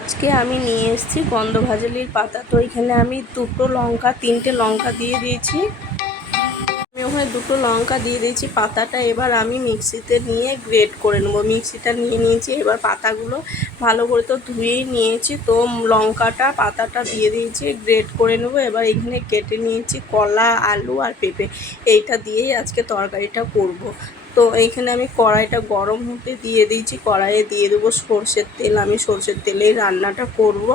আজকে আমি নিয়ে এসেছি গন্ধভাজলির পাতা। তো এখানে আমি তিনটে লঙ্কা দিয়ে দিয়েছি। আমি ওখানে দুটো লঙ্কা দিয়ে দিয়েছি। পাতাটা এবার আমি মিক্সিতে নিয়ে গ্রেট করে নেবো। মিক্সিটা নিয়ে নিয়েছি। এবার পাতাগুলো ভালো করে তো ধুয়েই নিয়েছি, তো লঙ্কাটা পাতাটা দিয়ে দিয়েছি, গ্রেট করে নেবো। এবার এখানে কেটে নিয়েছি কলা, আলু আর পেঁপে, এইটা দিয়েই আজকে তরকারিটা করব। তো এইখানে আমি কড়াইটা গরম হতে দিয়ে দিয়েছি। কড়াইয়ে দিয়ে দেবো সর্ষের তেল। আমি সর্ষের তেলেই রান্নাটা করব।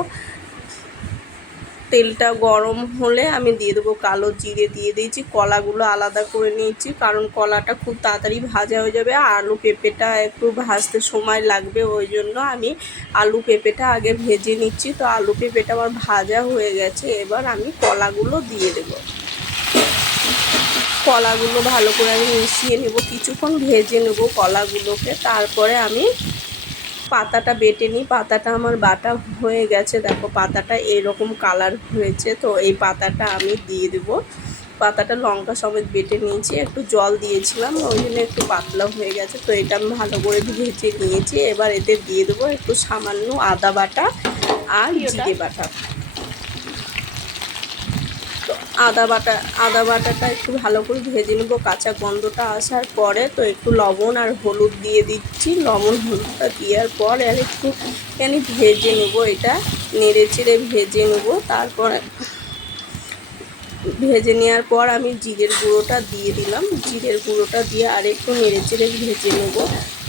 তেলটা গরম হলে আমি দিয়ে দেবো কালো জিরে, দিয়ে দিয়েছি। কলাগুলো আলাদা করে নিয়েছি, কারণ কলাটা খুব তাড়াতাড়ি ভাজা হয়ে যাবে, আর আলু পেঁপেটা একটু ভাজতে সময় লাগবে, ওই জন্য আমি আলু পেঁপেটা আগে ভেজে নিচ্ছি। তো আলু পেঁপেটা আমার ভাজা হয়ে গেছে। এবার আমি কলাগুলো দিয়ে দেবো। কলাগুলো ভালো করে আমি মিশিয়ে নেব, কিছুক্ষণ ভেজে নেব কলাগুলোকে। তারপরে আমি পাতাটা বেটে নিই। পাতাটা আমার বাটা হয়ে গেছে, দেখো পাতাটা এরকম কালার হয়েছে। তো এই পাতাটা আমি দিয়ে দেব। পাতাটা লঙ্কা সমেত বেটে নিয়েছি, একটু জল দিয়েছিলাম, ওই জন্য একটু পাতলা হয়ে গেছে। তো এটা আমি ভালো করে ভেজে নিয়েছি। এবার এতে দিয়ে দেবো একটু সামান্য আদা বাটা আর জিরে বাটা। তো আদা বাটাটা একটু ভালো করে ভেজে নেবো কাঁচা গন্ধটা আসার পরে। তো একটু লবণ আর হলুদ দিয়ে দিচ্ছি। লবণ হলুদটা দেওয়ার পর আর একটু ভেজে নেবো, এটা নেড়ে চেড়ে ভেজে নেবো। তারপর ভেজে নেওয়ার পর আমি জিরের গুঁড়োটা দিয়ে দিলাম। জিরের গুঁড়োটা দিয়ে আর একটু নেড়ে চেড়ে ভেজে নেব।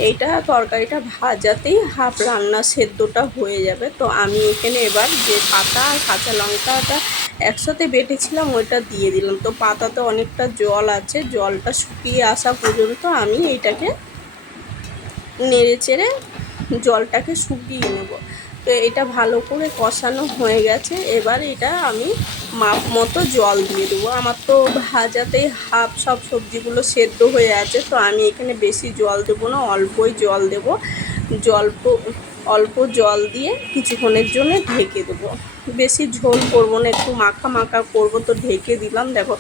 এইটা তরকারিটা ভাজাতেই হাফ রান্না সেদ্ধটা হয়ে যাবে। তো আমি এখানে এবার যে পাতা আর কাঁচা লঙ্কাটা একসাথে বেটেছিলাম ওইটা দিয়ে দিলাম। তো পাতাতে অনেকটা জল আছে, জলটা শুকিয়ে আসা পর্যন্ত আমি এইটাকে নেড়ে চেড়ে জলটাকে শুকিয়ে নেব। তো এটা ভালো করে কষানো হয়ে গেছে। এবার এটা আমি মাপ মতো জল দিয়ে দেবো। আমার তো ভাজাতেই হাফ সব সবজিগুলো সেদ্ধ হয়ে আছে, তো আমি এখানে বেশি জল দেবো না, অল্পই জল দেবো। অল্প জল দিয়ে কিছুক্ষণের জন্য ঢেকে দেবো। বেশি ঝোল করবো না, একটু মাখা মাখা করবো, তো ঢেকে দিলাম। দেখো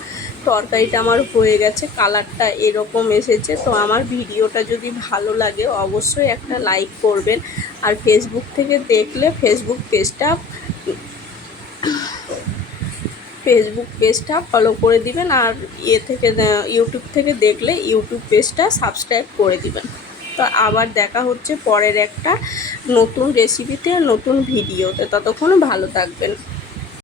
তরকারিটা আমার হয়ে গেছে, কালারটা এরকম এসেছে। তো আমার ভিডিওটা যদি ভালো লাগে অবশ্যই একটা লাইক করবেন, আর ফেসবুক থেকে দেখলে ফেসবুক পেজটা ফলো করে দিবেন, আর ইউটিউব থেকে দেখলে ইউটিউব পেজটা সাবস্ক্রাইব করে দিবেন। তো আবার দেখা হচ্ছে পরের একটা নতুন রেসিপিতে, নতুন ভিডিওতে। ততক্ষণ ভালো থাকবেন।